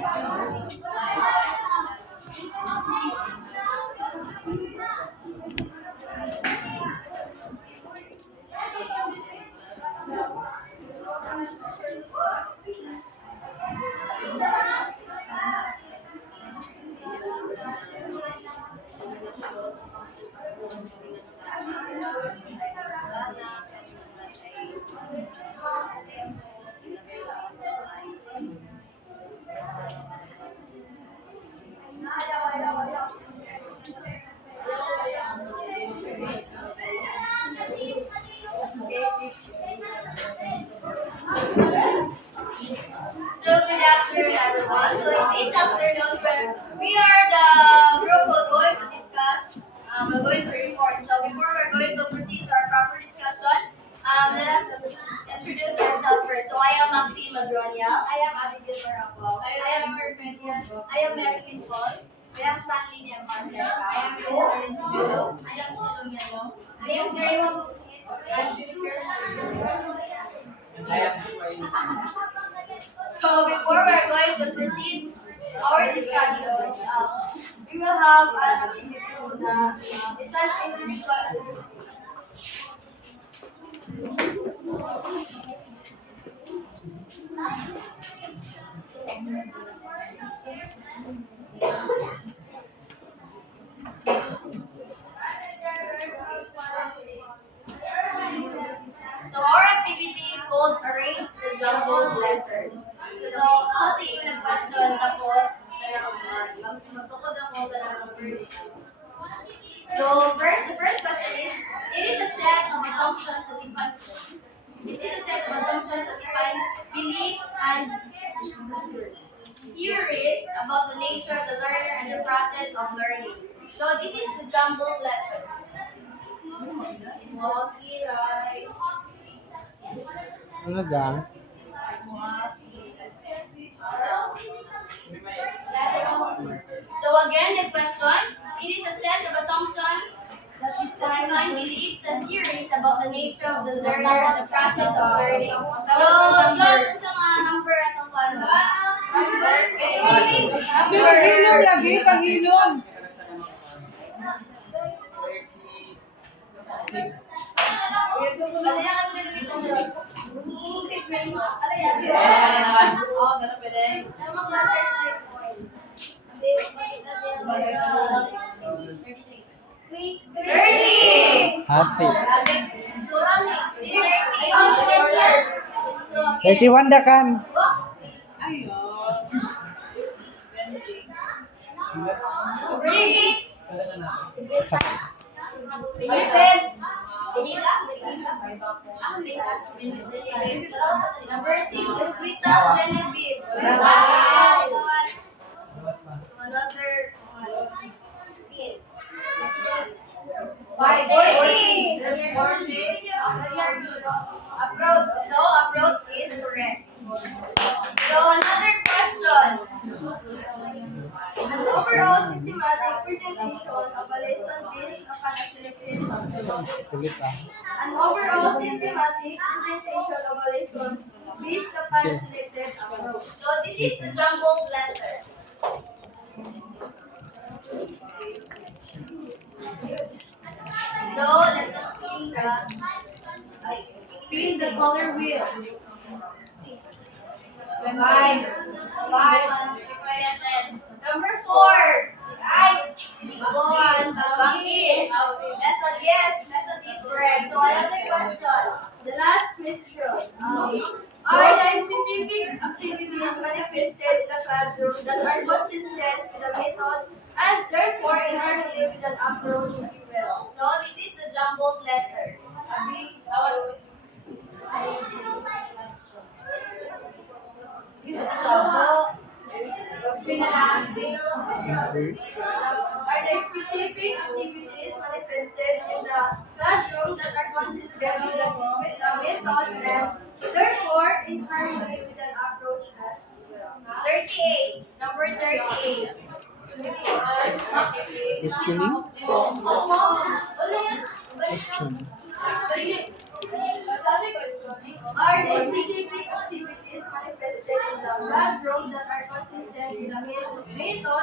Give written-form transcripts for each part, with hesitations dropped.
So good afternoon, everyone. So in this afternoon, we are the group who are going to discuss. We're going to report. So before we're going to proceed to our proper discussion, let us introduce ourselves first. So I am Maxine Madronia. I am Abigail Marapo. I am Armenian. I am Marilyn Paul. I am Stanley Marta. I am Lauren Julo. I am Shilong Yano. I am Karima Bukit. I am Jennifer. So before we're going to proceed our discussion, we will have an activity na research individual. So our activity is called arrange the jumbled letters. So kasi yung nag-question tapos magtukod ako ka ng words. So first, the first question is, it is a set of assumptions that define beliefs and theories about the nature of the learner and the process of learning. So this is the jumbled letters. Ano gang? So again, the question, it is a set of assumptions that define beliefs and theories about the nature of the learner and the process of learning. So, Josh, sa mga number atong ano? Pagilom lagi, pagilom. Hati. 30. 31 dah kan? Number 6 is Rita Genevieve. Another approach. So approach is correct. So another question. An overall systematic presentation of a lesson based upon a selected subject. Kulit ah. An overall systematic presentation of a lesson based upon a selected approach. So this is the jumbled letter. So let us spin the color wheel. Five. Number 4. Bangkis. Method, yes. Method is correct. So another question. The last question. Are there specific activities manifested in the classroom that are consistent with the method and therefore in harmony with an approach as well? So this is the jumbled letter. Numbers. Are there specific activities manifested in the classroom that are consistent with the method and therefore in harmony with an approach as well? 38. Number 38. Questioning? Questioning. Are there specific activities manifested in the classroom that are consistent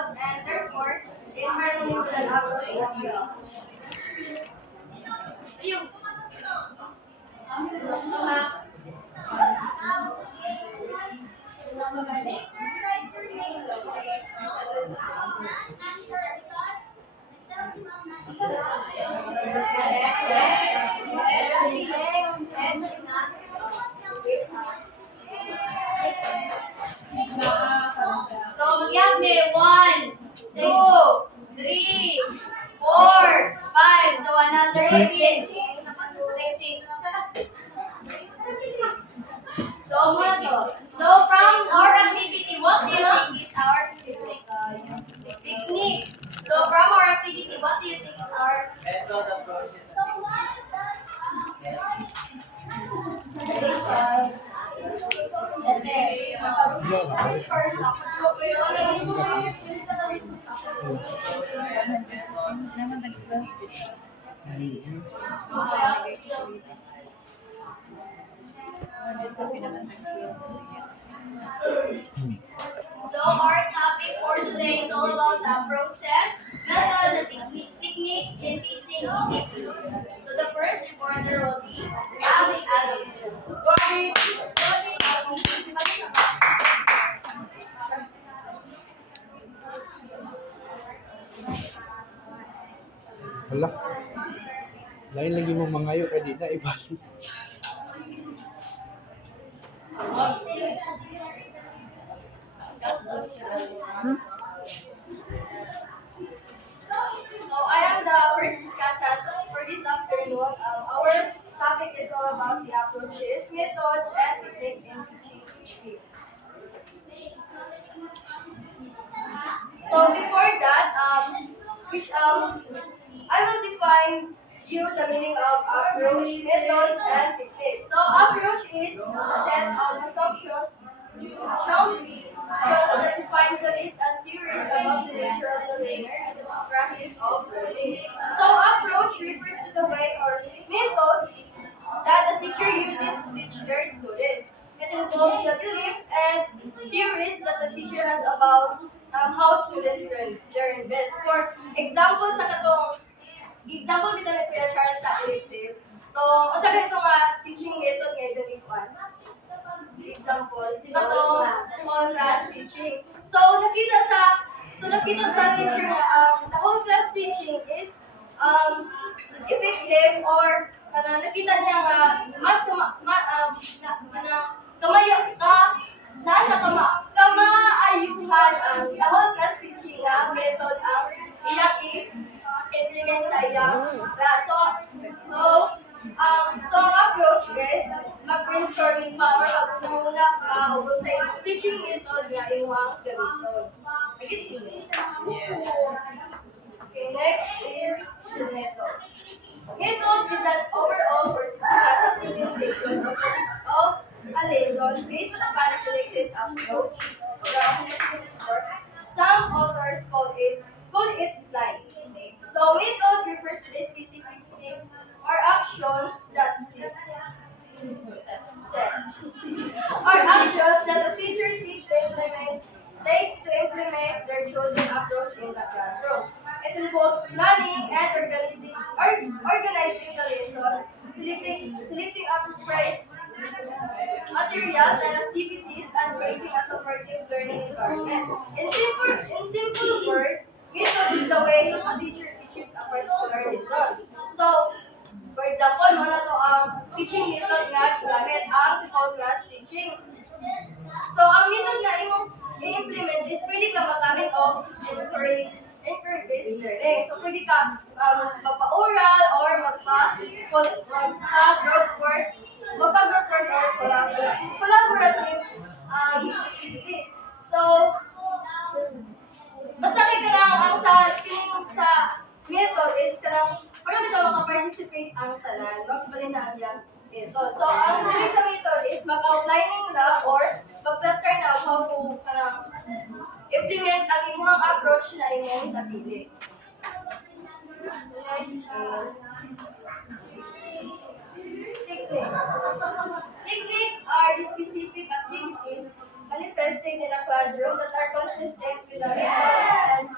and therefore in harmony with an approach as well. Ayun. So, mag-yap me. 1, 2, 3, 4, 5. So, another 18. So, muna to. So, from our activity, what do you think is our techniques? So, from our activity, what do you think is our So our topic for today is all about the approaches, methods, and techniques in teaching EKP. So the first reporter will be Abby Abby. Wala. Lain lagi mo mangayo kay di na ibalik. So I am the first discussant for this afternoon. Our topic is all about the approaches, methods, and techniques in teaching. So before that, I will define you the meaning of approach, methods, and techniques. So approach is a set of assumptions, that defines the beliefs and theories about the nature of the learner and the process of learning. So approach refers to the way or method that the teacher uses to teach their students. It involves the belief and theories that the teacher has about how students learn best. For example, sa katong example kita ni Kuya Charles sa elective. So, sa ganito nga teaching method nga dyan example, di ba to whole class teaching. So nakita sa teacher na the whole class teaching is effective or nakita niya nga mas kamaayuhan ang the whole class teaching nga method ang iyang i-implement sa iyang class. So ang approach is mag-brainstorming pa or magmuna ka o sa teaching method nga imong gamiton. Agit sino? Okay, next is the method. Method is an overall or systematic presentation of a lesson based on a selected approach. Some authors call it design. So method refers to the specific steps or actions that the teacher takes to implement their chosen approach in the classroom. It involves planning and organizing the lesson, selecting appropriate materials and activities, and creating a supportive learning environment. In simple words, method is the way a teacher teaches a particular lesson. So, for example, muna to ang teaching method nga gamit ang whole class teaching. So, ang method nga imong i-implement is pwede ka magamit of inquiry-based learning. So, pwede ka magpa-oral or magpa-group work or collaborative activity. So, basta kay kanang ang sa method is kanang para dito maka-participate ang tanan, magbalin na ang iyang method. So, ang dili sa method is mag-outlining na or mag-plaster na how to kanang implement ang imong approach na imong napili. Next is techniques. Techniques are the specific activities manifested in a classroom that are consistent with the method and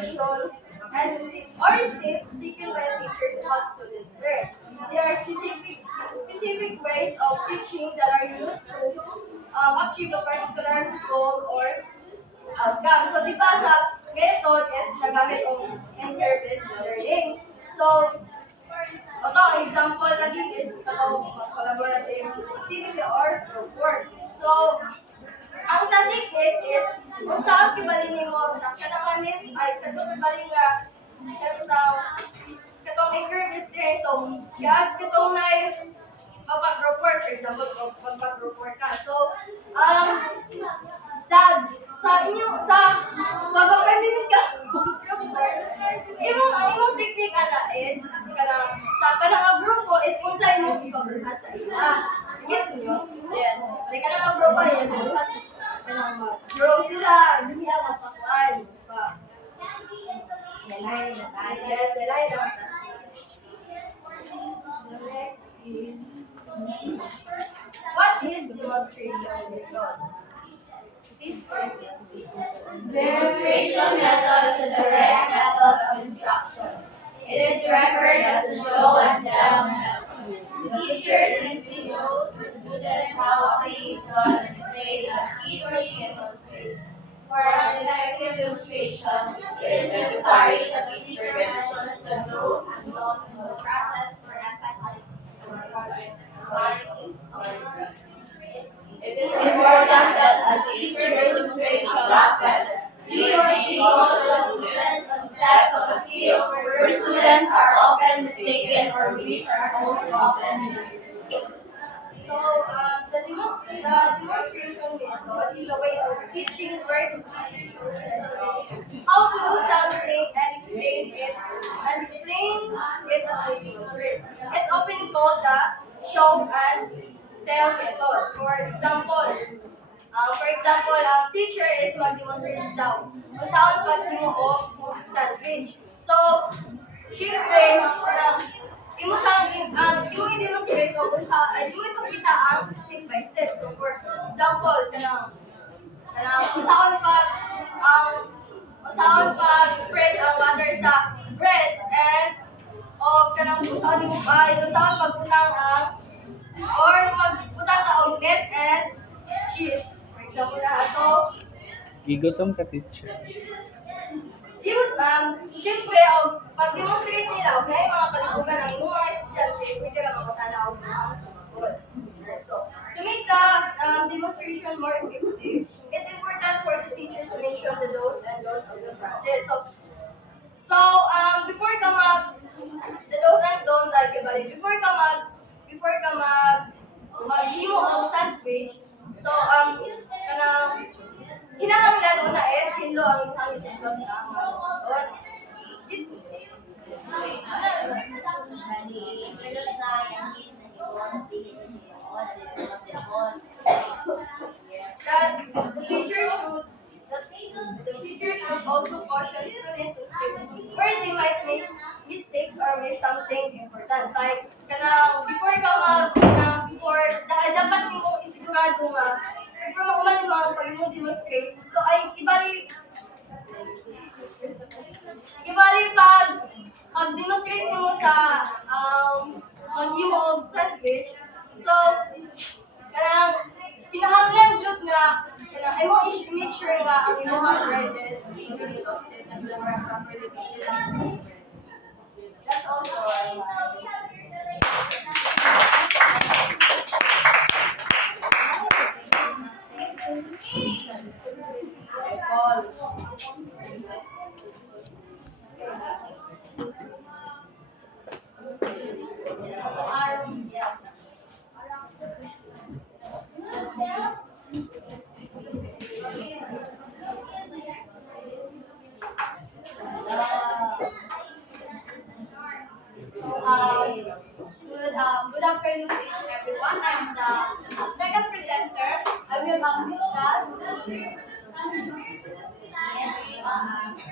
instructions or steps taken by a teacher to help students learn. There are specific ways of teaching that are used to achieve a particular goal or outcome. So, di ba sa method is nagamit ang interest learning. So, ito, example lagi is ito, collaborative activity or group work. So, ang sa technique is, kung saan kibalin mo, sa kanang ay katong kibalin nga, katong encourage is there. So, kaya katong na pag-group work, for example, pag-group work ka. So, sa pagpapalinig ka imong technique ana is kanang grupo is kung sa imong ikabuhat sa ila. Yes niyo? Yes. Like kanang grupo yan kanang grow sila, dumiya magpakuan pa. Yes, delay na. What is demonstration method? Demonstration method is a direct method of instruction. It is referred as the show and tell method. The teacher simply shows the students how a thing is done and played as he or she demonstrates. For an effective demonstration, it is necessary that the teacher mentions the do's and don'ts in the process for emphasizing quality. It is important that as a teacher demonstrates the process, he or she goes to the students instead of a skill where students are often mistaken or which are most often missed. So, the demonstration method is a way of teaching where the teacher shows the students how to do something and explain it as they demonstrate. It's often called the show and tell method. For example, teacher is mag-demonstrate daw kung saan pag-himo of sandwich. So, syempre, imo i-demonstrate ko kung sa ay imo ipakita ang step by step. So, for example, usaon pag spread ang butter sa bread and usaon pagbutang ang or magbutang ka og net and cheese. For example, Gigotom ka, teacher. Siyempre, pag-demonstrate nila, okay, mga kalibugan ng inyong mga estudyante, pwede lang makatanaw ang tungkol. So, to make the demonstration more effective, it's important for the teacher to mention the do's and don'ts of the process. So, before ka the do's and don'ts, like, before ka maghimo ang sandwich, so, kinahanglan una is hinlo ang imong itlog na doon. That the teacher should also caution students where they might make mistakes or miss something important. Like, dapat mo isigurado nga, before mo kumalimang pag mo demonstrate, so ay ibali pag-demonstrate mo sa mag-himo og sandwich, so kinahanglan jud nga ay mo make sure nga ang imong bread is evenly toasted and properly toasted. That's also Good afternoon to each and everyone. I'm the second presenter. I will discuss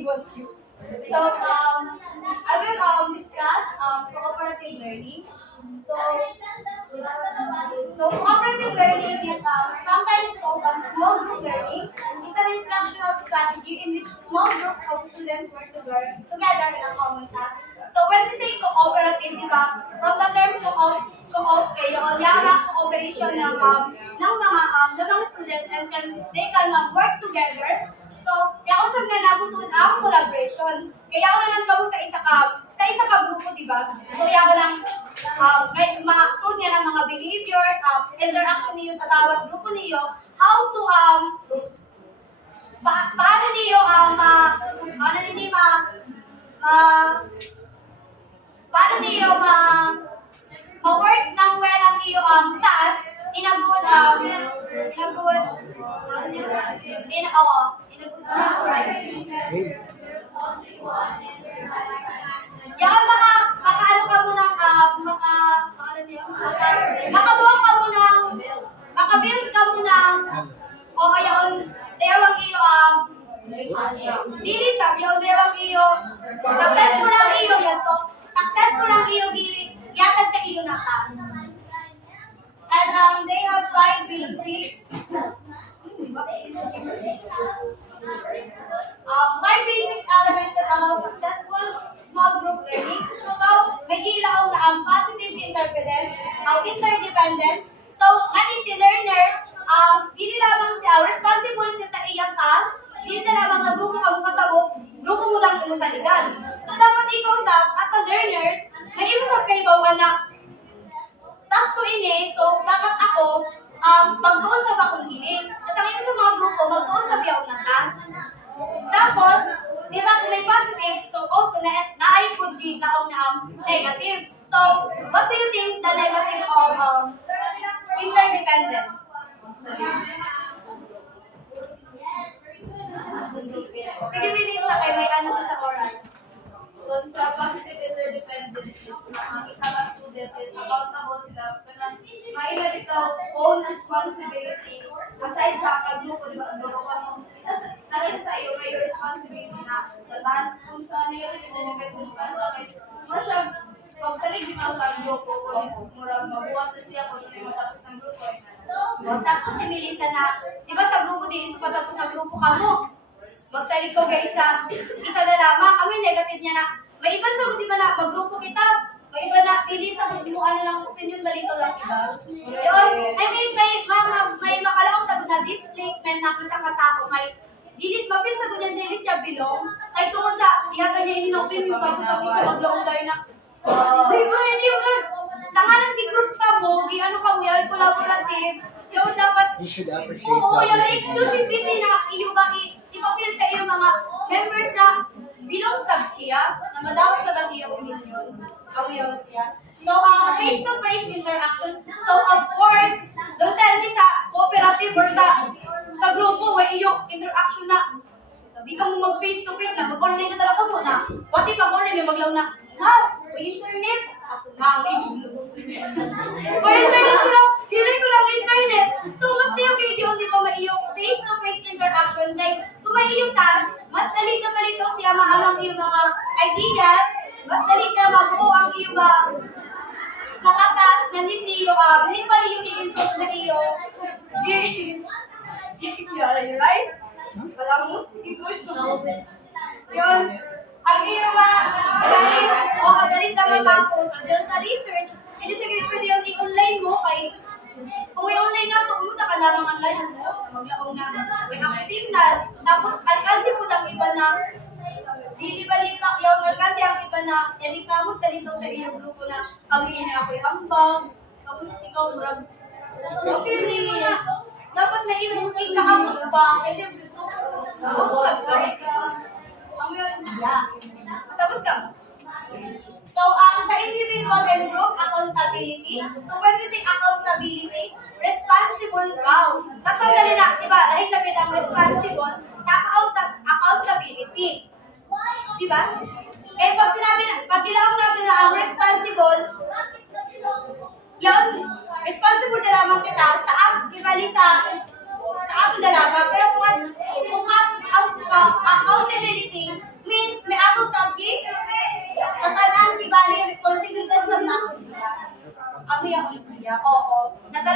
want you. So I will discuss cooperative learning. So cooperative learning is sometimes called small group learning. It's an instructional strategy in which small groups of students work together in a common task. So when we say cooperative, di ba, from the term co-op kayo, yan ang cooperation ng mga students and they can work together. So, kaya kung saan nga nabusod ang collaboration, kaya ako naman kamo sa isa ka grupo, di ba? So, kaya ako lang ma-suit niya ng mga behaviors, interaction niyo sa bawat grupo niyo, how to, paano niyo, paano niyo paano niyo ma-work ng well ang iyo task in a good, in a good, Okay. yan, makaano ka mo ng, makabuo ka mo ng, makabuild ka mo ng, o ayon, tewang iyo, dili sa iyo, tewang iyo, successful ang iyo, ganito, successful ang iyo, yatag sa iyo na task. And they have 5 basics. 5 basic elements that allow successful small group learning. So, may gilaw na ang positive interdependence, interdependence. So, ngani si learners, dili lamang siya responsible siya sa iyang task, dili na lamang na grupo ka mo kasabot, grupo mo lang mo saligan. So, dapat ikaw as a learners, may iusap kayo ba na task ko ini, so dapat ako magtuon sa bakong ini. Kasi ang iba sa mga grupo, magtuon sa biyaw ng task. Tapos, di ba kung may positive, so also na I could be naong negative. So, what do you think the negative of interdependence? Sige, willing na kayo, may ano sa oral. Doon sa positive interdependence is na ang isang student is accountable sila kanang mailan ikaw own responsibility aside sa kagrupo, di ba? Grupo ka mo isa sa iyo may responsibility na sa task kung sa negative interdependence ka sa guys mo siya pagsalig bitaw sa grupo kung murag mabuhat na siya kung ano matapos ng grupo Sakto si Melissa na, di ba sa grupo din, sa patapos sa grupo ka mo, magsalig ko guys sa isa na lamang, kami negative niya na, may iba sa di ba na, maggrupo kita, may iba na, pili sa mo ano lang, opinion malito lang, iba. Yun, I mean, may makalakong sa na displacement na sa katao, may dilit mapin sa ganyan dili siya bilong, ay tungkol sa, yata niya ininopin yung pag sa isa mag-long tayo na, ay ba, hindi mo sa nga nang group ka mo, ano ka mo, yung collaborative, yung dapat, You should appreciate oo, yung that. exclusivity na iyo ba, ipapil sa iyo mga members na bilong sab siya, na madawat sa bang iyong opinion, awiyaw siya. So, face-to-face interaction, so of course, don't tell me sa cooperative or sa grupo, may iyong interaction na, di ka mo mag-face-to-face na, mag-online na talaga mo na, pati pag online, may maglaw na, may internet, may internet ko lang, hiray ko lang internet. So, mas na yung video, di ba, may iyong face-to-face interaction, like, kung may iyong task, mas dalit na palito siya maalam iyong mga ideas, mas dalit na mabuo ang iyong mga task na hindi yung, hindi pa rin yung i-improve sa iyo. Right? Wala mo? Yun. Ang iyong madaling ka matapos, doon sa research, hindi sige pwede yung i-online mo kay kung may online na to, umuta ka na lang online mo, maglaong na, may signal, tapos alkansi po lang iba na, balik yung alkansi ang iba na, yan ikamot ka dito sa iyong grupo na, kami na ako'y ambang, tapos ikaw murag, okay, dapat may ikakamot ba, kasi sagot ka. Sagot ka. So, sa individual and group accountability, so when we say accountability, responsible ka. Tatlong dali na, di ba? Dahil sabihin ang responsible sa accountability. Di ba? Eh, pag ginawag natin na ang responsible, yun, responsible na lamang kita sa ato na lamang. Pero kung ang accountability,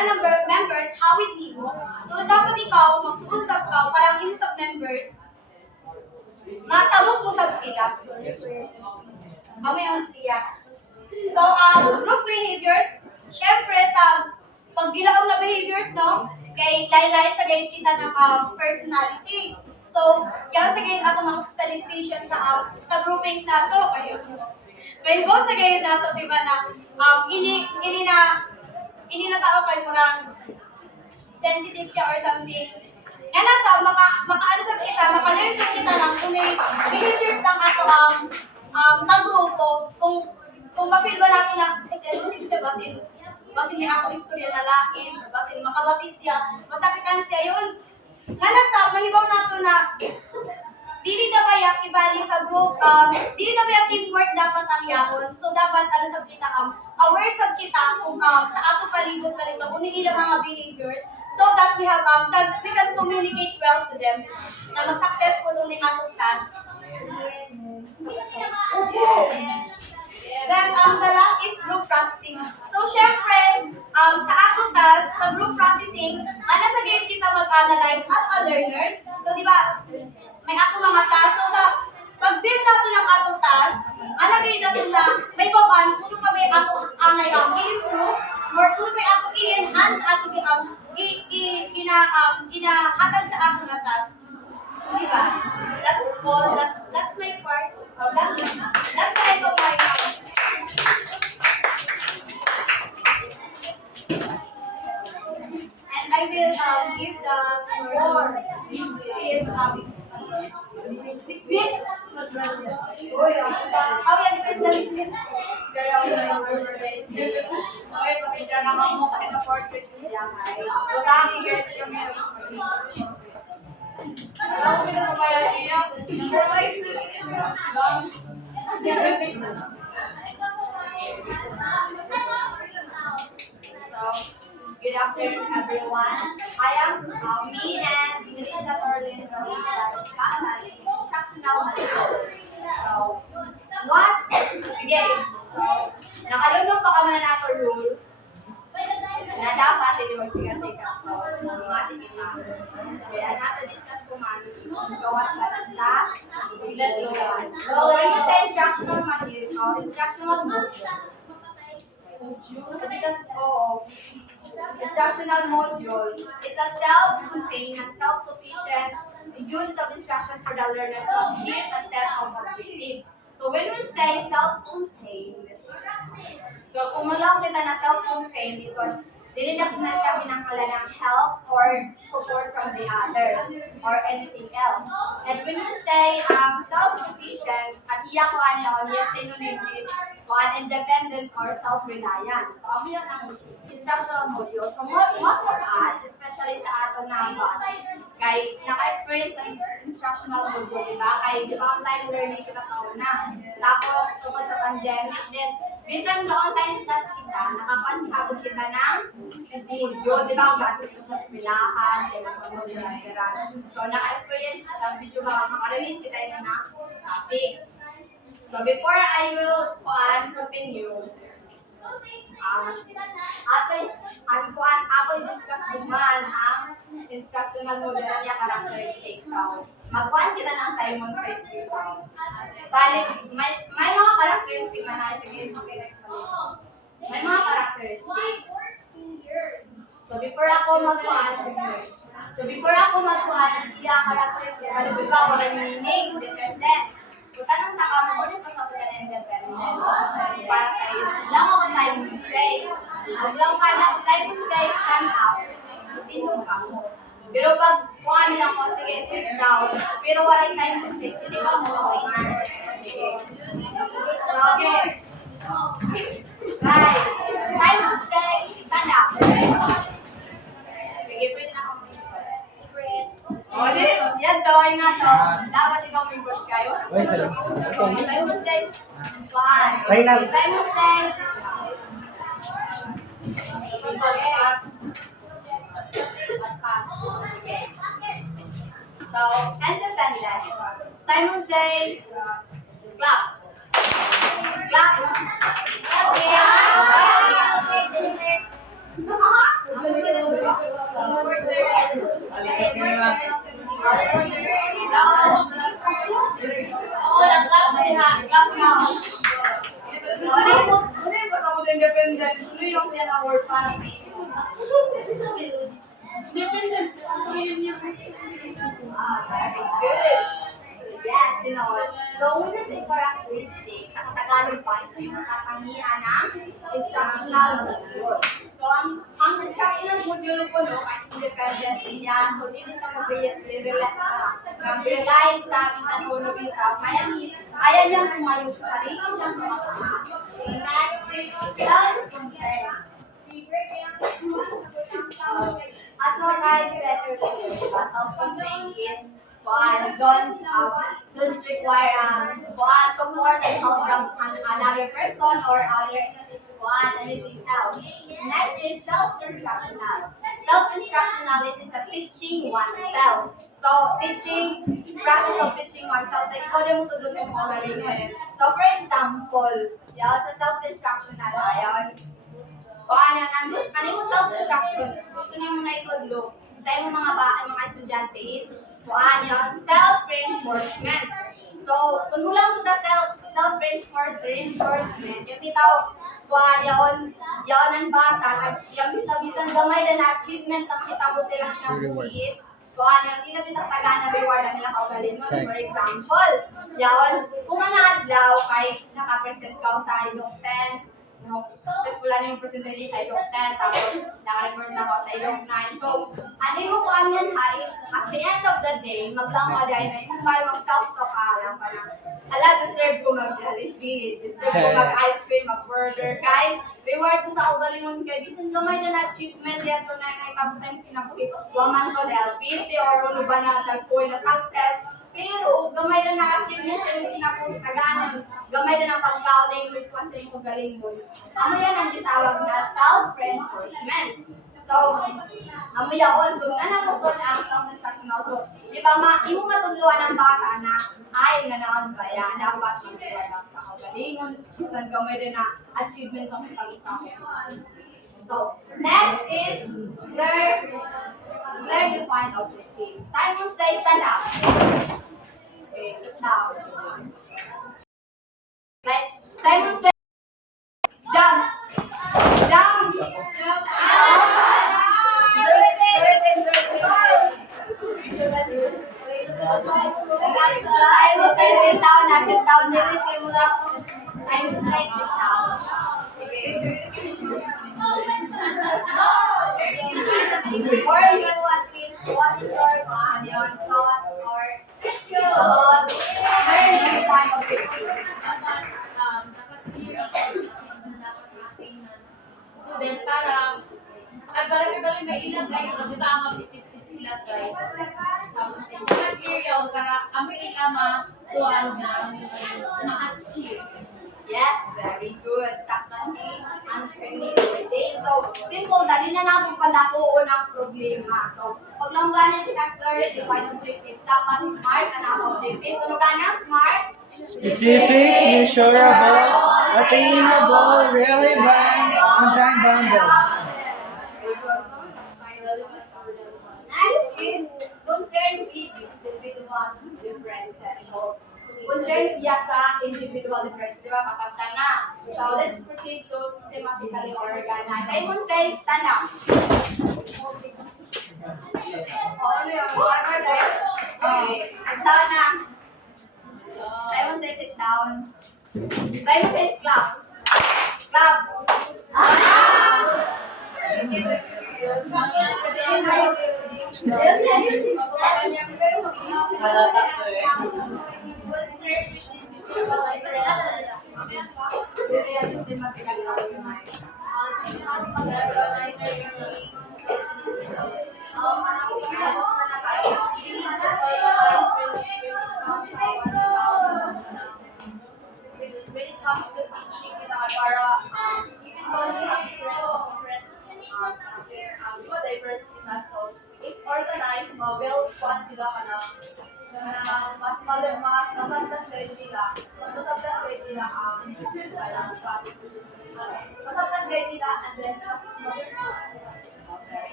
ng members, hawit nimo. So, dapat ikaw, mag-usap ka, parang yung sa members, matabok mo sa sila. Yes. Amayon siya. So, group behaviors, syempre sa paggilaong na behaviors, no? Kay lain-lain sa gayon kita ng personality. So, yan sa gayon ato mga socialization sa groupings na to. May both sa gayon na to, di ba na ini na tao kayo murang sensitive siya or something. Yan nasa, makaano sa kita, maka-learn sa kita ng kung may behaviors ng ato nagrupo, kung ma-feel ba natin na sensitive siya, basin niya ako istorya na lain, basin makabati siya, masakitan siya, yun. Nga nasa, mahibaw nato na dili na ba yak ibali sa group, dili na ba yak teamwork dapat ang yakon. So dapat ano sa kita aware sa kita kung sa ato palibot palito kung nila mga behaviors so that we have we can communicate well to them na mas-successful uling atong task. Then the last is group processing. So syempre sa atong task sa group processing, ana sa gayon kita mag-analyze as a learners. So di ba may ato mga task. So, pag-build nato ng ato task, alagay nato na may papan, kung pa may ato angay i-improve, or kung may ato i-enhance, ato ginahatag sa ato na task. So, di ba? That's all. That's my part. So, that's the end of my and I will give the floor. This is Miss. Uy, how yan president? Kaya ako na yung birthday. Okay, pakisya naman mo kayo na portrait niya. Marami guys yung meron. Alam ko na kaya niya. So, good afternoon, everyone. I am me and Melissa Torlin will discuss instructional material. So, what? Sige. So, nakalunod pa kami na nato rule na dapat hindi mag-tika-tika. So, mati kita. Kaya nato discuss ko man gawas sa ilan-ilan. So, when you say instructional material, instructional module. Instructional module is a self-contained and self-sufficient unit of instruction for the learner to achieve a set of objectives. So when we say self-contained, so kung malaw kita na self-contained, because dili na siya pinangkala ng help or support from the other or anything else. And when we say self-sufficient, at iya ko ano, yes, synonym is independent or self-reliance. So, ano yun ang instructional module. So, most of us, especially sa ato na batch, kay naka-experience sa instructional module, di ba? Kay di ba online learning kita sa una. Tapos, tungkol sa pandemic, then, bisan na online class kita, nakapanhabot kita ng video, di ba? Ang gatos sa eskwelahan, telepono, so, naka-experience sa video ba, makarelate kita yun na topic. So before I will continue, ako i-discuss naman ang instructional module niya characteristics. So, magkuhan kita ng Simon Says before. Bali, may mga characteristics na natin. May mga characteristics. So before ako magkuhan, ang iya characteristics, bali ba ako meaning, dependent. Kung tanong taka mo, kung pa sa kita na independent. Para sa iyo. Lang ako Simon Says. Huwag lang ka na, Simon Says, stand up. Tindog ka mo. Pero pag kuhan lang ko, sige, sit down. Pero wala Simon Says, hindi ka mo okay. Right. Simon Says, stand up. Sige, pwede na ako o, yan drawing nga to. Dapat ikaw may brush kayo. Uy, salamat. Simon Says, one. Try na. Simon Says, so, independent. Simon Says, clap. Clap. Okay. Ano yung basta mo independent? Ano yung yan award para sa inyo? Dependent. Very good. Yes, you know. So, una sa characteristics, sa Tagalog pa, ito yung katangian ng instructional module. So, ang instructional module ko, no, kahit independent niya, so dito siya mag-rely sa isang ulo bitaw. Kaya niyang tumayo sa sarili niyang mga tama. So, next is self-control. As what I said earlier, self-contained is don't require support and help from another person or anything else. Next is self-instructional. Self-instructional, it is a teaching oneself. So process of teaching oneself, like ikaw din mo tudusin mo galing. So for example, sa self-instructional, ano mo self-instruction, gusto niyo mo na itudlo sa imong mga estudyante is yung self-reinforcement. So, kung mula mo sa self-reinforcement, yung bitaw, yaon ang bata, yung bitaw, bisan gamay na achievement ang kita mo silang kinabuhi is, yung hindi na bitaw taga na reward na nila kaugalingon. For example, yaon, kung adlaw kay nakapresent ka sa ilong 10, successful na yung presentation sa ilong 10, tapos naka-record na ako sa ilong 9. So, ano yung kuhaan yan ha is, at the end of the day, maglamad ay na yung para mag-self-talk alam pa na, deserve ko mag-Jollibee, deserve ko mag-ice cream, mag-burger, kay reward ko sa kaugalingon kay bisan gamay na achievement yan to na nakitabusan kinabuhi, waman ko na LPT or ano ba na tagpoy na success, pero gamay na achievement sa yung kinapagtaganan, gamay na ng pagkaulay with kwan sa yung kaugalingon. Ano yan ang gitawag na self-reinforcement. So, amo yaon, so nga po so ang self-instructional. So, di ba imo matuluan ng bata na ay nga naon ba yan, dapat mag-reward sa kaugalingon, bisan gamay din na achievement ang sa akin. So, next is learn to find objectives. Simon says stand up. Okay, sit down. Right? Simon says jump. Jump. Simon says sit down. Sit down. Simon says sit down. Or you what is your thoughts or learning to find objectives? Student para balik-balik may ilang guys, di ba ang objectives sila guys? Sa area para amoy tuwan na ma-achieve. Yes, very good. Sakto answering me today. So, simple, dali na natin palakuon ang problema. So, pag lang ganyan si Dr. define objectives, dapat smart ang objectives. Ano ganyan? Smart? Specific, measurable, attainable, relevant, and time-bounded. Next is concerned with individual differences. So, concerned siya sa individual differences. Di ba? Kapagta na. So, let's proceed to systematically organize. Simon says, stand up. Ano yun? Okay. Sit down na. Simon says, sit down. Simon says, clap. Clap. When it comes to teaching para even though we have different diversity na so if organized well fun sila mas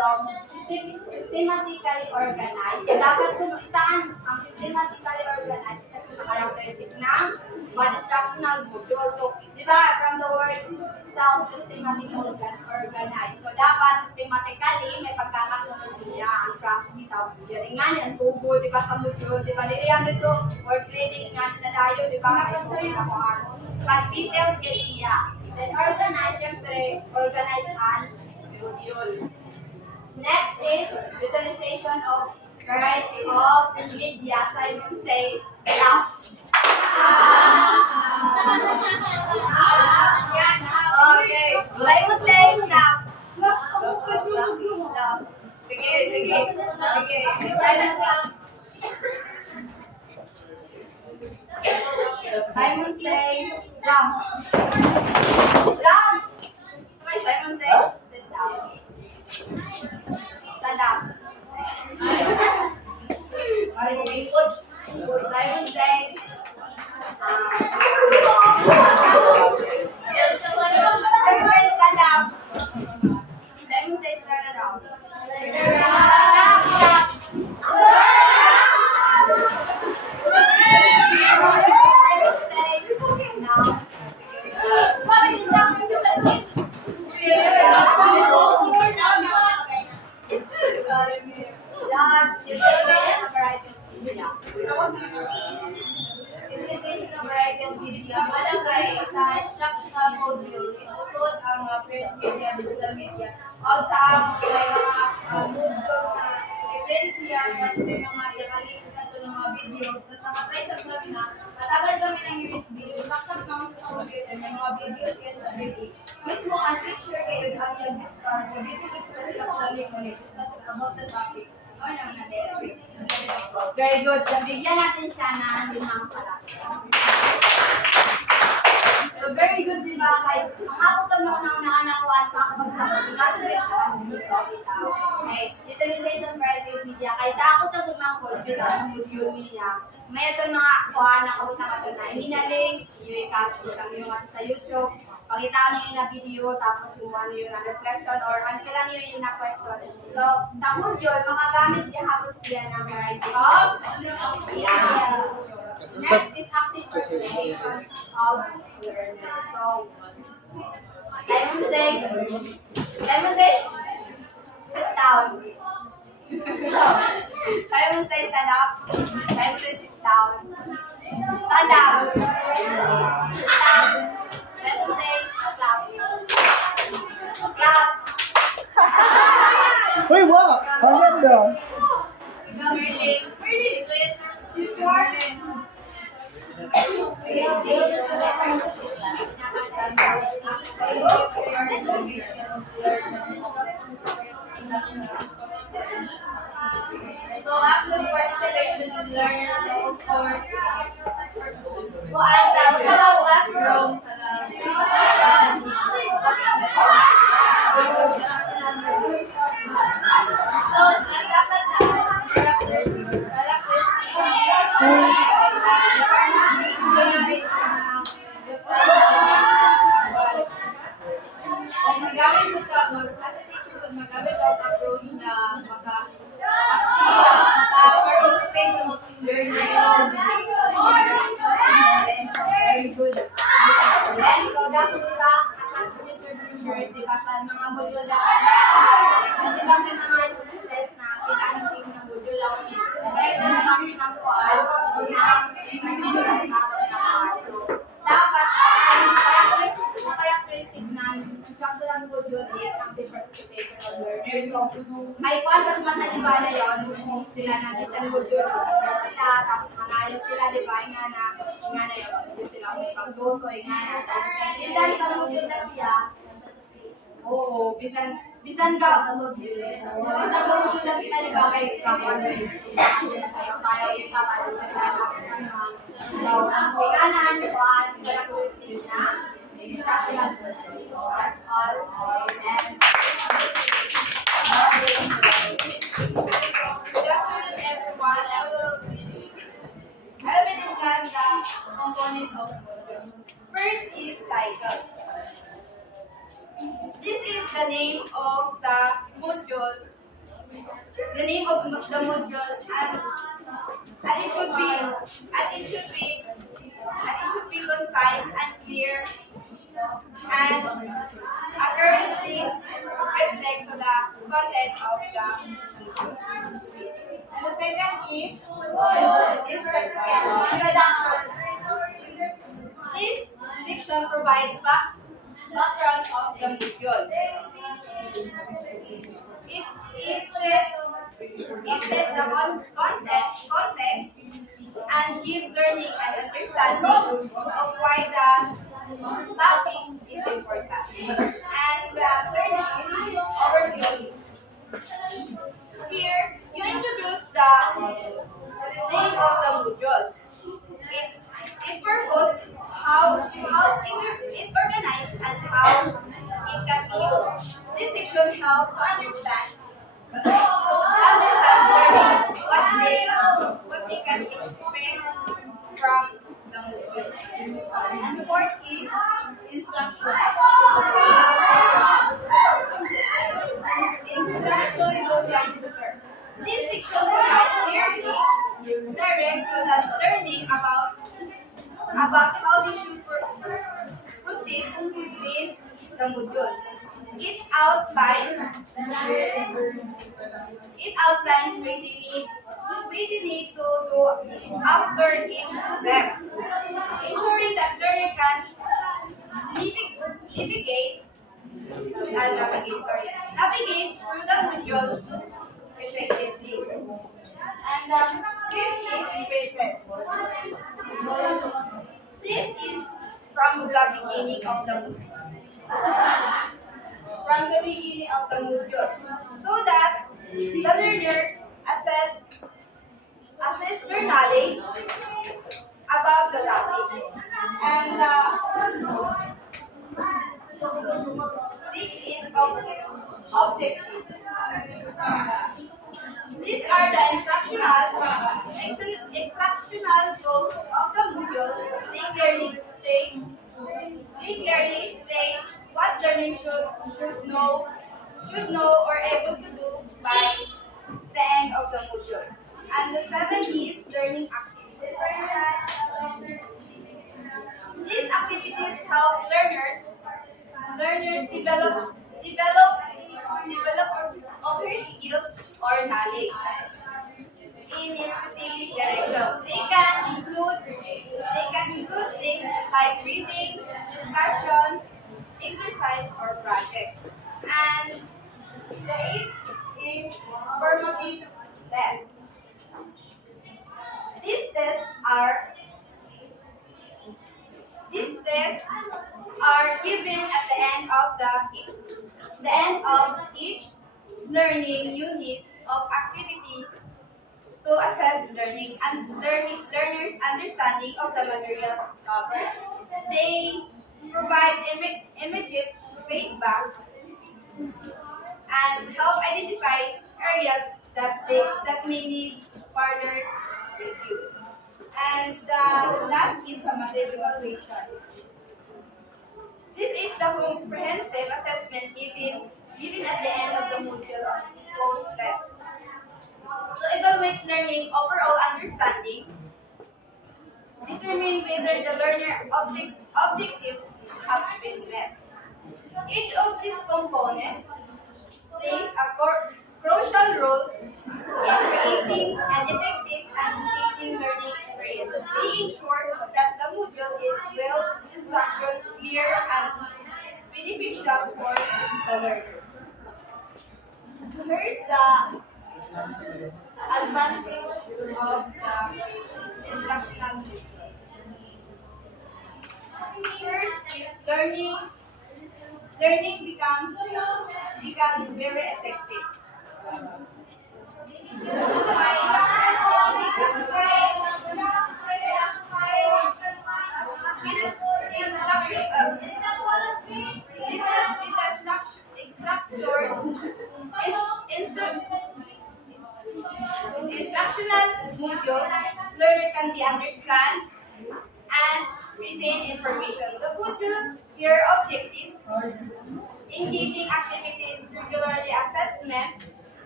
So, systematically organized. So, dapat kung isaan ang systematically organized, isa sa characteristic ng one instructional module. So, di ba, from the word itself, systematically organized. So, dapat systematically may pagkakasunod niya ang process bitaw. Jaringan yan, sugo, di ba, sa module, di ba, niliyan nito, word training nga na tayo, di ba, may sugo na kung ano. But detailed niya. Then, organize, syempre, organize and module. Next is utilization of variety of media. Simon says, love. Okay. Simon says, love. Love. Sige, sige. Sige. Simon, love. Simon says, love. Love. Simon says, sit down. Stand up. Simon says, everybody stand up. Simon says, turn around. Stop, stop. Utilization of variety of media. Malagay sa instructional module, isusod ang mga print media, digital media, o sa may mga module na events yan, tapos may mga ikalink na ito ng mga videos, tapos nakatry sa kami na, matagal kami ng USB, saksak kami sa computer, may mga videos yan sa video. Mismo ang teacher kayo ang nag-discuss, nag-discuss na sila kung ano yung discuss about the topic. Very good. So, bigyan natin siya ng 5 karakter. So, very good, di ba? Kahit ang ako sa mga nakuhaan sa pagsabot, natin sa okay. Utilization variety of media. Kaysa ako sa sumangkod, bilang module niya, may ito mga kuhaan na kabutang ito na hinaling, yung i-capture kami yung sa YouTube, pagkita niyo yung na video, tapos yung ano yung na reflection, or answer lang niyo yung na question. So, sa module, makagamit niya hapon siya ng variety of media. Next is active participation of learners. So, Simon says, sit down. Simon says, stand up. Simon says, sit down. Stand up. Stand. Simon says, clap. Clap. Uy, wow! Ang ganda! So after participation of learners, so of course, kuan sa classroom. So ang dapat na characters magamit mo ka, as a teacher, magamit ang approach na participate mo to learn very good. Then, so dapat diba, as a computer teacher, diba, sa mga module dapat, di ba may mga instances na kailangan ng module lang, pero ito na kami ng kual, dapat, ang characteristic ng instructional module is active participation of learners. So, may kwasag man na na yun, sila na isang module, sila, tapos manayos sila, di ba, nga na yun, hindi sila pagluto, nga na. So, bisan sa module na siya, oo, bisan ka module na kita, di ba, kay kapag tayo itatayo sila na. So, ang kailangan, characteristic na instructional module. So, that's all. And good afternoon, everyone. I will be discussing the component of module. First is cycle. This is the name of the module the name of the module, and it should be and it should be concise and clear and accurately reflect the content of the. And the second is introduction. This section provides background of the module. It sets the context and give learning and understanding of why the topic is important. And the third is overview. Here, you introduce the name of the module. It, its purpose, how it organized, and how it can be used. This section helps to understand learning what they can expect from the module. And fourth is instruction. Instruction will guide user. This section provides clearly direct to the learning about how we should proceed with the module. It outlines what they need to do after each step, ensuring that learner can navigate navigate through the module effectively. And fifth is phrases. This is from the beginning of the module, so that the learner assess their knowledge about the topic. And this is objectives. These are the instructional goals of the module. They clearly state what learning should know or able to do by the end of the module. And the seventh is learning activities. These activities help learners develop other skills or knowledge in a specific direction. They can include things like reading, discussions, exercise, or project. And the eighth is formative tests. These tests are these tests are given at the end of each learning unit of activity to assess learners' understanding of the material covered. They provide immediate feedback and help identify areas that may need further review. And the last is summative evaluation. This is the comprehensive assessment given at the end of the module post test. To evaluate learning overall understanding, determine whether the learner objectives have been met. Each of these components plays a crucial role in creating an effective and engaging learning experience. They ensure that the module is well instructed, clear, and beneficial for the learners. Here is the advantage of the instructional module. First is learning becomes very effective. It is instruction instructional module, learner can be understand and retain information. The module clear objectives, engaging activities, regularly assessment,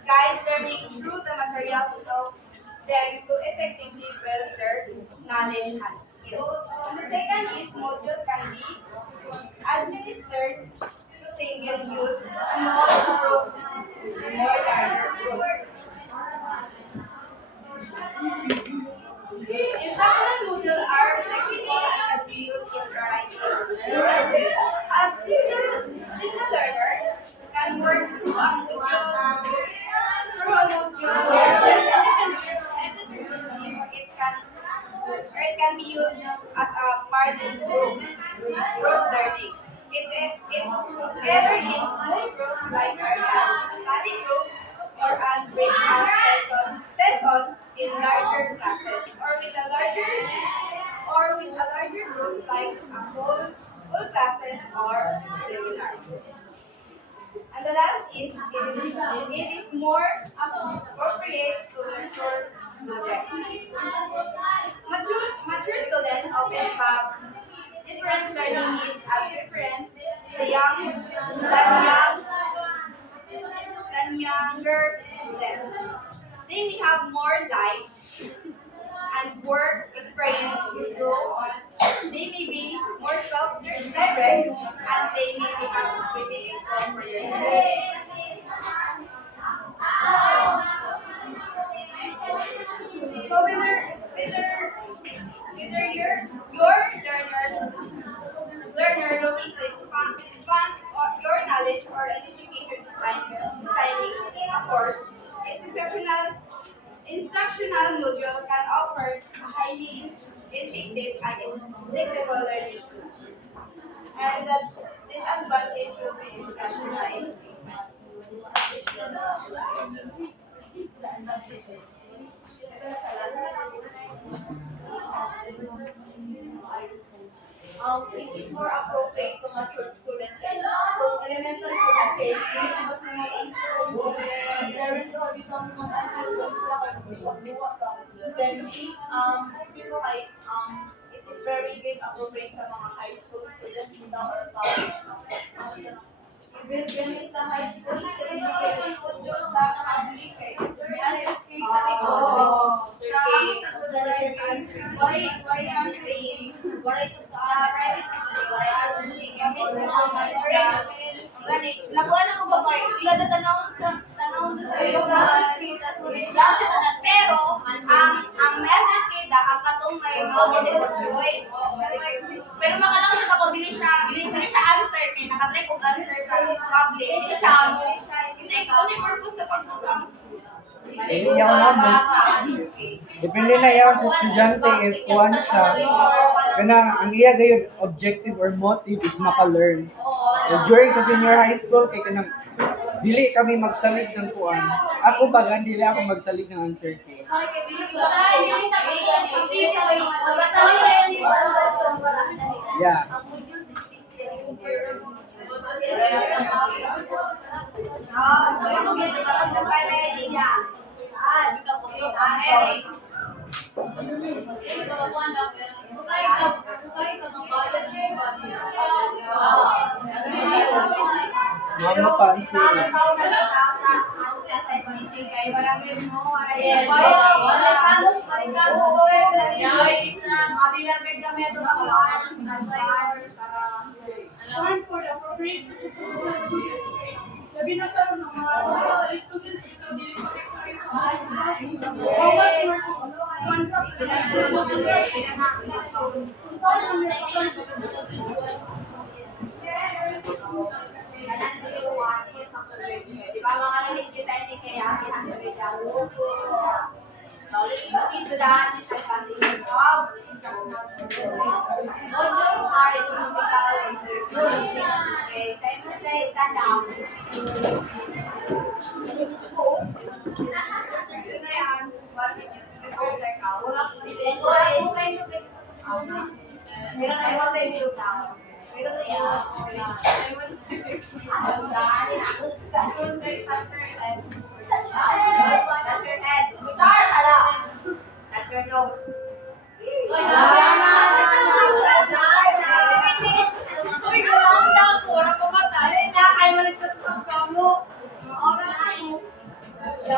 guide learning through the materials of them to effectively build their knowledge and skills. And the second is module can be administered to single-use, small group, or larger group. Instructional modules are flexible and can be used in a variety of ways. A single learner can work through a independently, or it can be used as a part of group learning. It whether in small group like a study group or a breakout session in larger classes, or with a larger group like a full classes or seminar. And the last is it is more appropriate to mature students. Mature students often have different learning needs and preference the young than young than younger students. They may have more life and work experience to grow on. They may be more self-direct and they may be have specific goal for their life. So whether your learner looking to expand your knowledge or an educator designing a course, its instructional module can offer a highly effective and flexible learning tool. And the disadvantage will be discussed tonight. It is more appropriate to mature students. Kung elemental student kayo, hindi mas mga parents ko dito ang mga answer sila kung buwa ka. Then, dito kay, it is very good appropriate sa mga high school students dito or college. Even ganun sa high school, hindi kayo module sa public eh. May answers kayo sa likod. Why answering? What is private school? Why answering? Nakuha na ko ba kayo? Ila na tanawon sa iyo na skate pero ang message kita ang katong may mga multiple choice. Pero makalang sa kapag dili siya answer kay nakatry kog answer sa public. Siya hindi ko ni purpose sa pagbutang. Hindi yan naman. Depende na yan sa estudyante if one siya. Kana ang iya gayud objective or motive is maka-learn. During sa senior high school kay kanang dili kami magsalig ng kuan. Ako bagan dili ako magsalig ng answer key. Yeah. Mama pansi. For the appropriate students. Labi na karon ng mga students dito dili pa So let's proceed to the disadvantages of modules are economical interviews. Okay, so I'm gonna say stand down. Touch your nose. Uy, gawang daw po, napamatay. Nakakay mo sa kamu. Oras ako.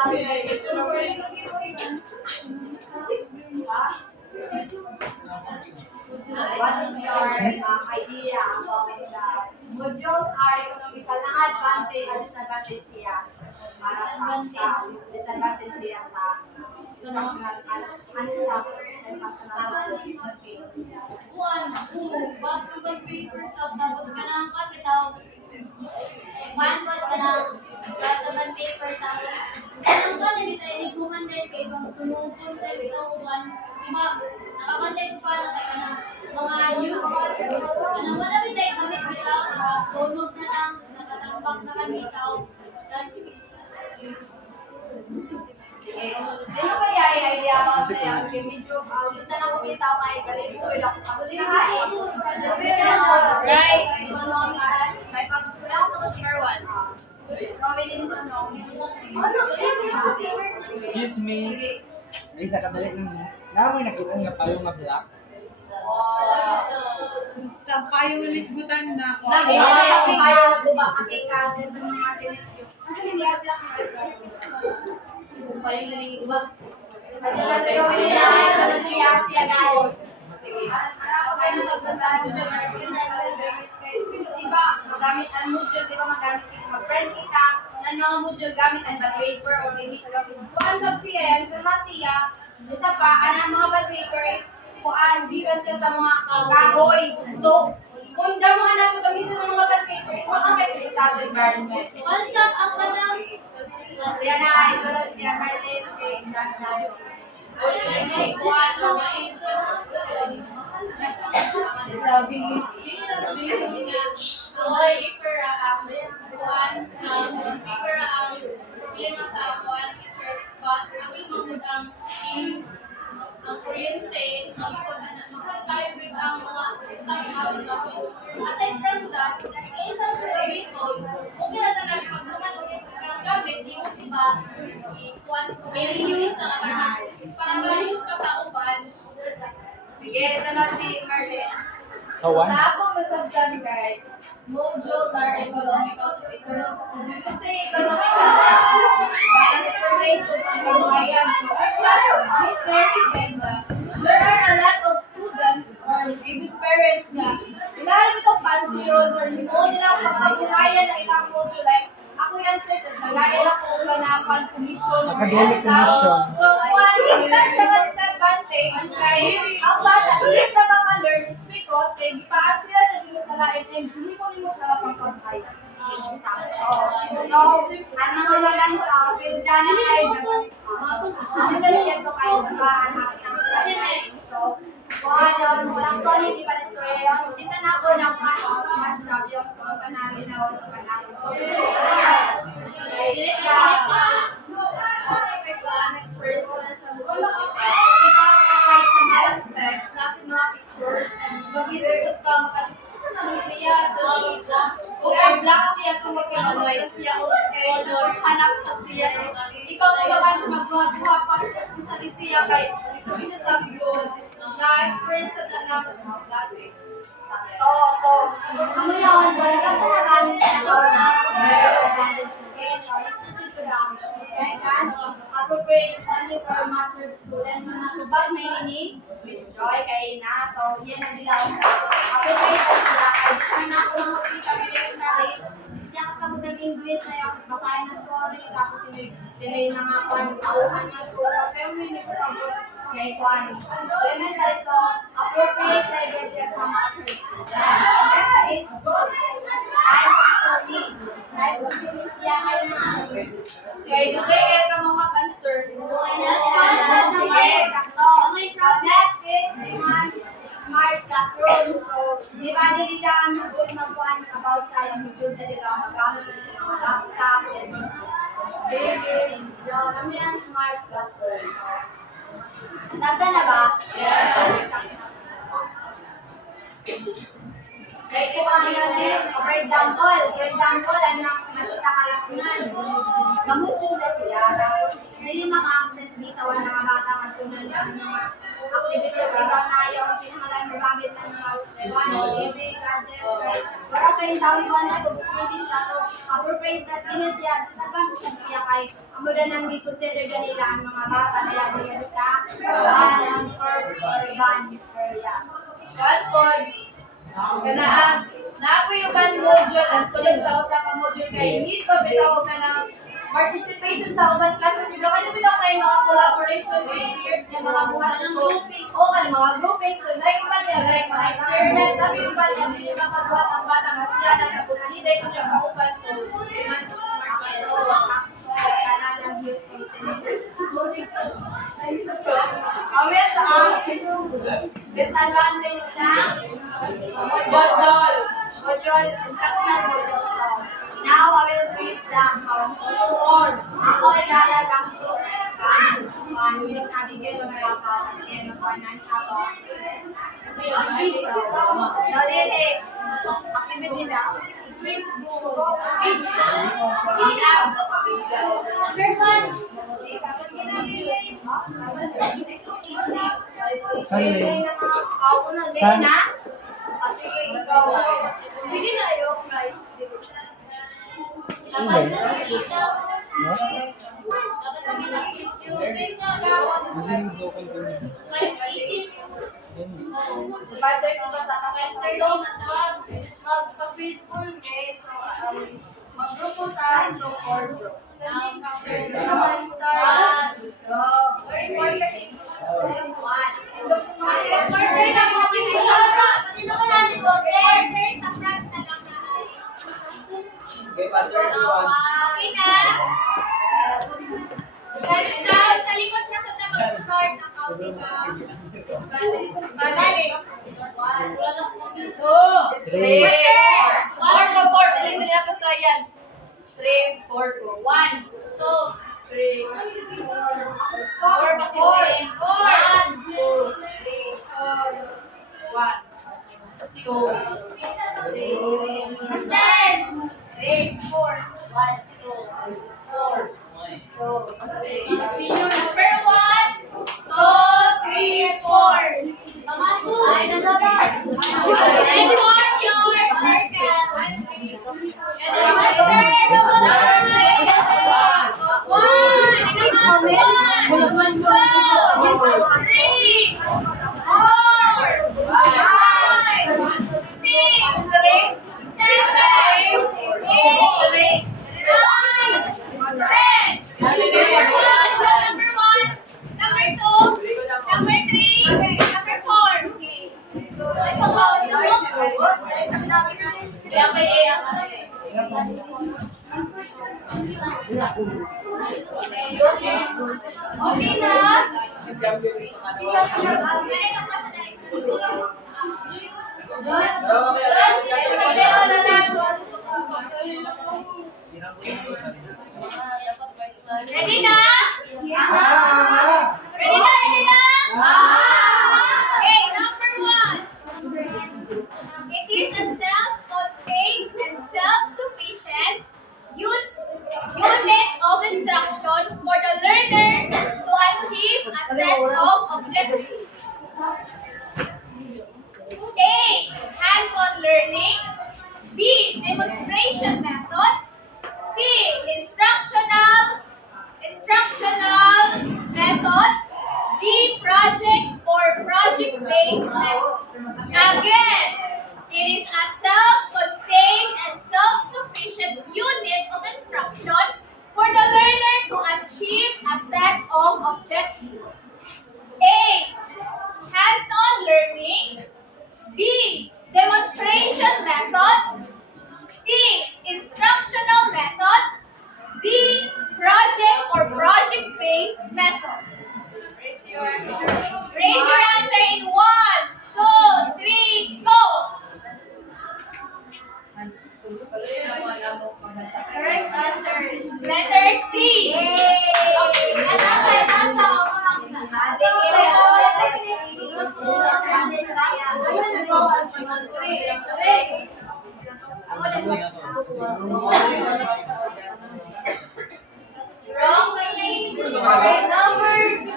What is your idea about the modules are economical ng advantage at disadvantage siya para sa disadvantage siya sa instructional One, basta mag-paper sa tapos ka ng capital. One good ka ng basta mag-paper tapos ang ka na dito ay kumandate kay kung sumupon na dito one. Diba, nakakontent pa na tayo ng mga news. Ano mo na tayo gamit nila, sunog na lang, natatambak na kamitaw. Tapos, Sino ba yung idea about sa yung medyo bisa na kumita kay galing ko ilang ako nakain. Right, economical. May pagkulang ko number 1. Robin into no. Excuse me. Ay, sa kadali lang mo. Namoy nakita nga payo nga black. Basta payong lisgutan na ako. Lagi ako kayo gubak kay kasi ng mga tinityo. Kasi hindi black pa yung galing iba. Kasi kasi Robin nila sa siya tayo. Ako kayo nagsasabi mo dyan, diba, magamit ang module, diba, magamit mag-print kita, ng mga module gamit ang bad paper o hindi. Kuan sab siya yan, kung siya, isa pa, ang mga bad paper is, kuan, bigan siya sa mga kahoy. So, kung damo na mo gamitin ng mga bad paper is makapit sa environment. once up ang kanang Siya na, isunod siya, Martin, ang kuryente, tayo with ang mga tawag office. Aside from that, isang sa dito, okay na talaga magbuhat ng gamit, yung iba, i-use para ma-use pa sa uban. Sige, sunod si Martin. Sa one. Sa akong nasabtan guys, modules are economical because kasi economical and it relates to pangkabuhayan. So as this there is there are a lot of students or even parents na ilalim itong fancy road or mo nilang pangkabuhayan ng ilang module like ako yan sir, tapos nagaya lang kung ganapan commission or Academic anything. commission. So, minsan siya na disadvantage kay ang bata, hindi siya maka-learn because kay gipaan sila na dito sa lain and hindi mo siya mapangkabay. So, ang mga walang sa pildana ay ang nalagyan to kayo ba hanapin ang so, walang to hindi pa destroy yun. Isa na ako ng mansab yung panali na ako sa panali. Aside sa mga text, nasa mga pictures, mag-isip ka, siya, okay, black siya, tungkol ka na white siya, okay, tapos hanap sa siya, ikaw kumbaga sa magduha-duha pa, isa din siya, kay isabi siya sa good, na-experience sa tanang dati. Oo, so, ano yun, so, nagkanta na gamit na daw na, second, appropriate only for mature students. So, natubag na ini, Miss Joy, kay na. So, yan nagdilaw. Appropriate po sila. Kaya gusto na ako ng hospital elementary. Siya kasabot ng English na yung basahin na story. Tapos sinay na nga kung tauhan niya ito. Pero hindi ko sabot kay Kwan. Elementary, so, appropriate na yun siya sa mature students. Next is, I'm actually, I'm consuming siya kayo na. Okay, kaya ka mo mag-answer. Okay na sila. Sige, sakto. Next is, smart classroom. So, di ba nilita ang module magpuan about sa yung module na dito magamit ng mga laptop and baby, job. Kami ang smart classroom. Nasabda na ba? Yes. Like, kung ano yun, for example, ang nakita kalakunan, gamot yun na sila, tapos hindi maka-access bitawan ng mga bata magtunan ng mga activities ikaw na yung pinakalan mo gamit ng mga TV, gadgets, right? Para kayo tao iwan na pwede sa so appropriate na tinis yan. Disadvantage siya kay amo na nang consider nila ang mga bata na yan sa urban areas. One kanaan naapoy yung kan module ang sulod sa usa ka module kay need pa bitaw ka ng participation sa ubang klase pero kanya bitaw kay mga collaboration with peers nga mga buhat ng grouping o kan mga grouping so like pa niya like mga experiment kami yung ba niya dili makabuhat ang bata nga siya na tapos di day ko niya kauban so man Awet disadvantage na module, instructional module. So, now I will brief them how ako ay lalagang to use navigate my account and financial losses. No, really, activity na. Please go. Please Sunday. Sun. Sige, ikaw. Hindi na yun, guys. Sunday. No? Kasi hindi ko continue. Father ko ba sa Mag-peaceful guys. So, mag-grupo tayo to ordo. Very important. Okay, Pastor, everyone. Sa likod na sa mag-start ang counting Balik. 2, 3, 4. 4. Dali nila pa sa yan. 3, 4, 2. 1, 2, 3, 4 pa si 1, 2, 3, 1, 2, 3, Master! 3, 4, 1, 2, 4, 2, 3. Number 1, 2, 3, 4. Mga 2. Ay, nandoon. And form your circle. And okay na? Ready na? Ready na? Ready na? Okay, number 1. It is a self-contained and self-sufficient unit of instruction for the learner to achieve a set of objectives. A. Hands-on learning. B. Demonstration method. C. Instructional method. D. Project or project-based method. Again, it is a self-contained and self-sufficient unit of instruction for the learner to achieve a set of objectives. A. Hands-on learning. B. Demonstration method. C. Instructional method. D. Project or project-based method. Raise your answer in 1, 2, 3, go! Correct answer is letter C. Wrong. Number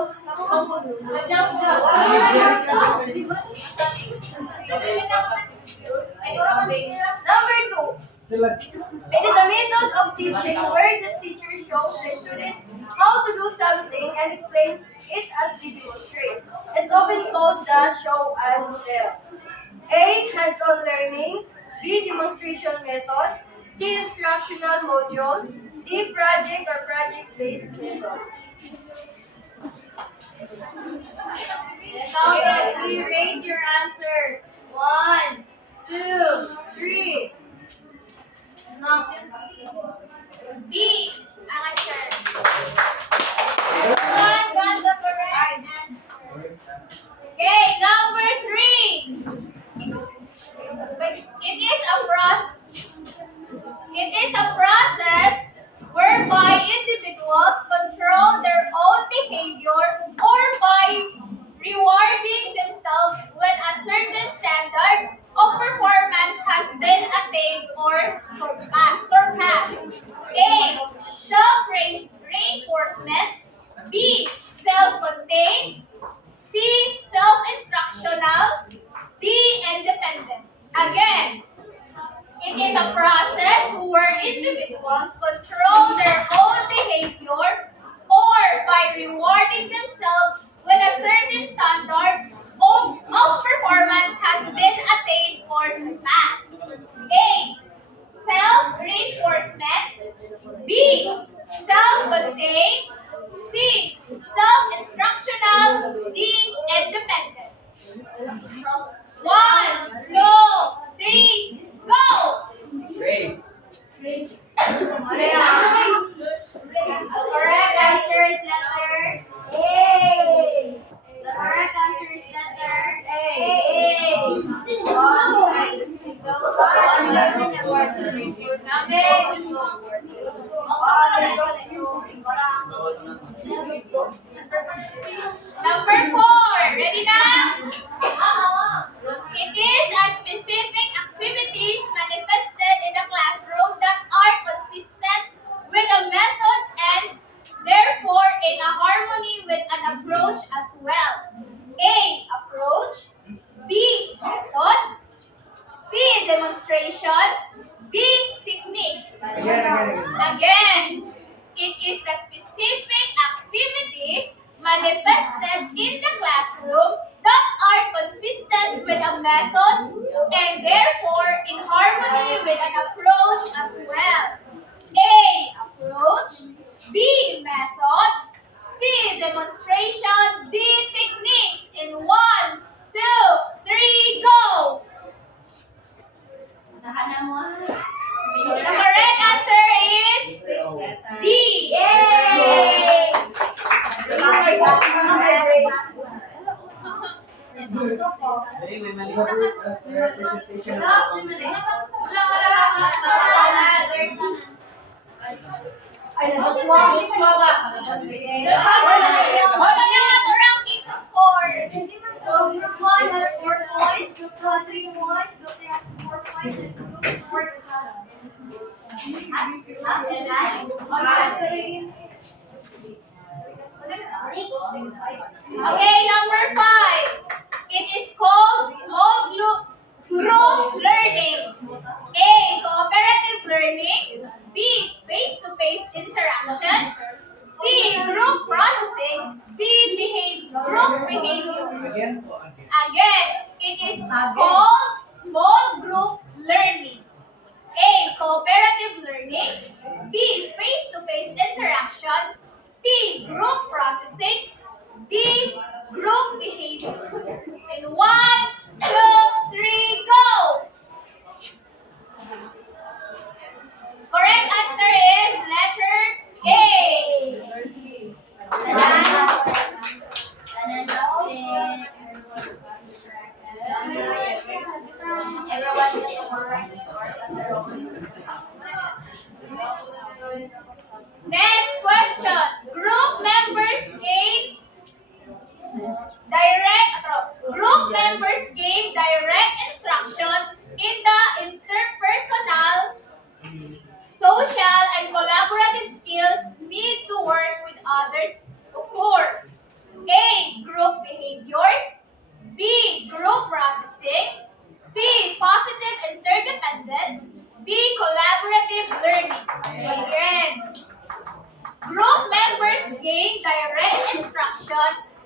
individuals. Number two, Sila. it is a method of teaching where the teacher shows the students how to do something and explains it as they demonstrate. It's often called the show and tell. A. Hands-on learning. B. Demonstration method. C. Instructional module. D. Project or project-based method. Count of three, raise your answers. One, two, three. No. B. Ang answer. Everyone got the correct answer. Okay, number 3. It is a process whereby individuals control their own behavior or by rewarding themselves when a certain standard of performance has been attained or surpassed. A. Self-reinforcement. B. Self-contained. C. Self-instructional. D. Independent. Again, it is a process where individuals control their own behavior or by rewarding themselves when a certain standard of performance has been attained or surpassed. A. Self-reinforcement. B. Self-contained. C. Self-instructional. D. Independent. 1, 2, 3, go! Race. The correct answer is letter A. The correct answer is letter A. Number 4, ready na? It is a specific activities manifested in the classroom that are consistent with a method and therefore in a harmony with an approach as well. A. Approach. B. Method. C. Demonstration. D. Techniques. Again. Again, it is the specific activities manifested in the classroom that are consistent with a method and therefore in harmony with an approach as well. A. Approach. B. Method. C. Demonstration. D. Techniques. In 1, 2, 3, go! The correct answer is D. Yay! Dali, may mali sa representation of Stop the simulate. Wala. Joshua ba? Wala na nga to ranking sa score. So group 1 has 4 points, group 2 has 3 points, group 3 has 4 points, and group 4 Okay, number 5. It is called small group learning. A. Cooperative learning. B. Face-to-face interaction. C. Group processing. D. Group behavior. Again po, again. Again, it is called small group learning. A. Cooperative learning. B. Face-to-face interaction. C. Group processing. D. Group behaviors. In 1, 2, 3, go! Correct answer is letter A. Next question. Group members gain direct instruction in the interpersonal, social, and collaborative skills need to work with others occur.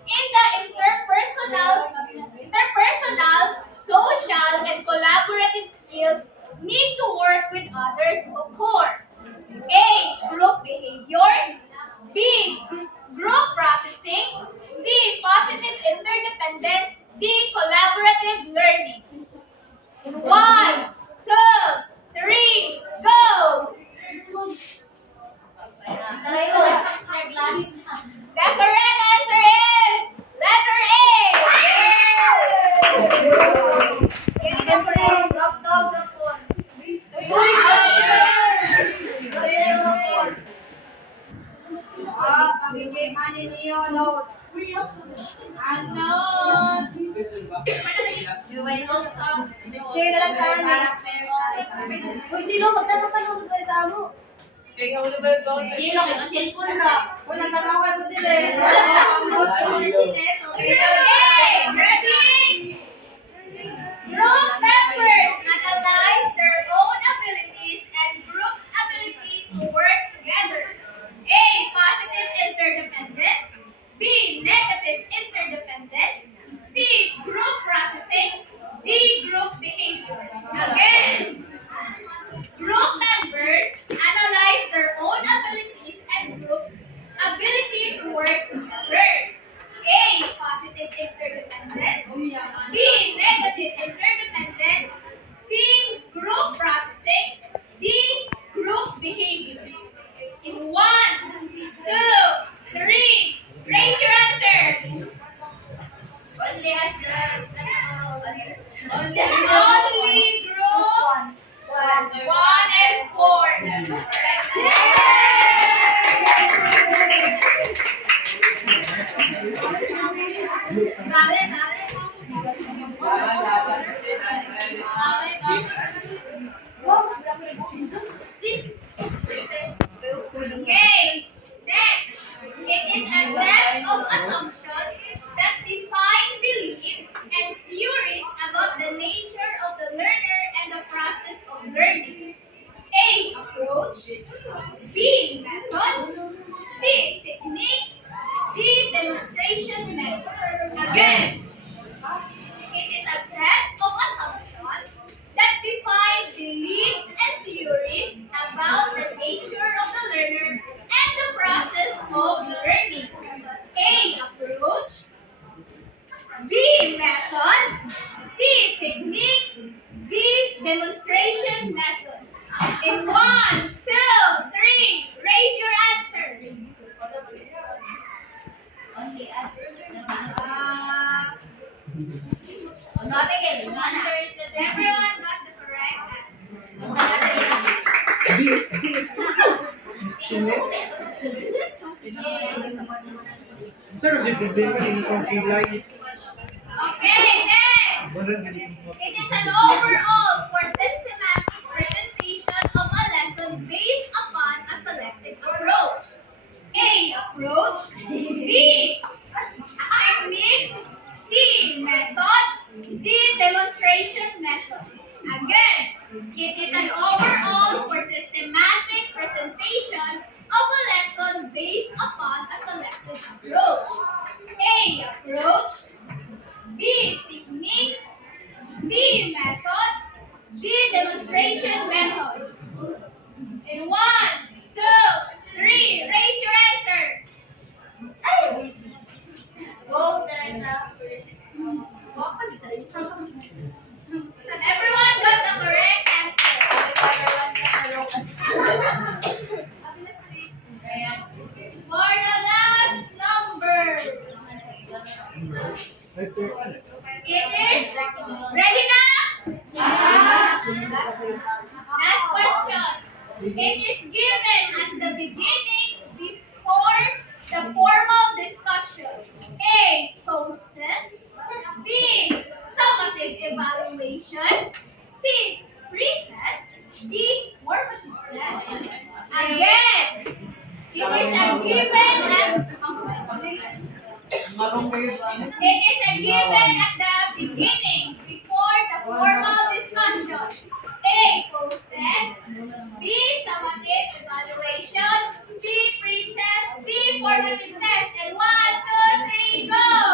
In the interpersonal, social, and collaborative skills need to work with others occur. A. Group behaviors. B. Group processing. C. Positive interdependence. D. Collaborative learning. One, two, three, go! The correct answer is letter A. Yay! Ano? May notes up. Share na lang tayo. Uy, sino magtanong-tanong sa pwede sa mo? Sino? Kaya cellphone sa. Okay! Ready? Group members analyze their own abilities and group's ability to work together. A. Positive interdependence. B. Negative interdependence. C. Group processing. D. Group behaviors. Again, group members analyze their own abilities and groups' ability to work together. A. Positive interdependence. B. Negative interdependence. C. Group processing. D. Group behaviors. In one, two, three, raise your answer. Only group one and four. Okay, next. It is a set of assumptions that define beliefs and theories about the nature of the learner and the process of learning. A. Approach. B. Method. C. Techniques. D. Demonstration method. Again, it is a set of assumptions that define beliefs and theories about the nature of the learner and the process of learning. A. Approach. B. Method. C. Techniques. D. Demonstration method. In one, two, three, raise your answer. Everyone got the correct Sir, si problema din sa pilay. Okay, next. It is an overall for systematic presentation of a lesson based upon a selected approach. A. Approach. B. Techniques. C. Method. D. Demonstration method. Again, it is an overall for systematic presentation of a lesson based upon a selected approach. A. Approach. B. Techniques. C. Method. D. Demonstration method. In one, two, three, raise your answer. Go, Teresa. Everyone got the correct answer. For the last number, it is ready na? Last question. It is given at the beginning before the formal discussion. A. Post-test. B. Summative evaluation. C. Pre-test. D. Formative test. Again, it is a given at it is a given at the beginning before the formal discussion. A. Post-test. B. Summative evaluation. C. Pre-test. D. Formative test. And one, two, three, go!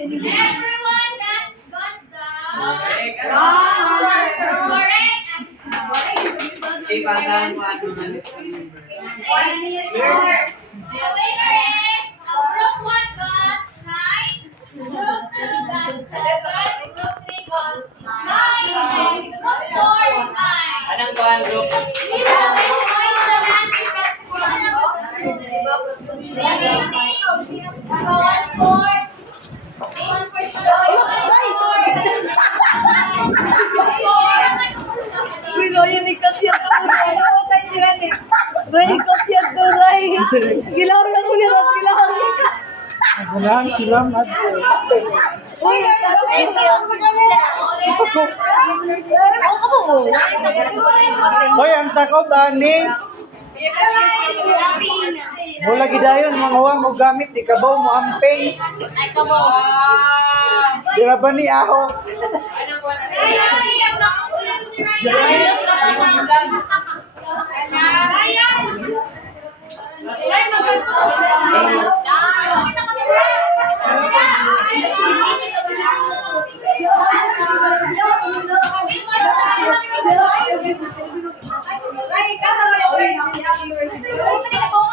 Everyone that got the correct answer. Ipasan mo ano na list ng number. The winner is group 1 got 9, group 2 got 7, group 3 got 9, and group 4 9. Anong buwan group? Bilo yun ikasyat ko rin. Ray, ikasyat ko ray. Gilaw na ko niya, tapos gilaw niya. Walang silang at Uy, Thank you. Hoy, ang takop ani. Mula gidayon mga wang o gamit ikabaw mo amping. Dira ba ni aho? Ay, kama mo yung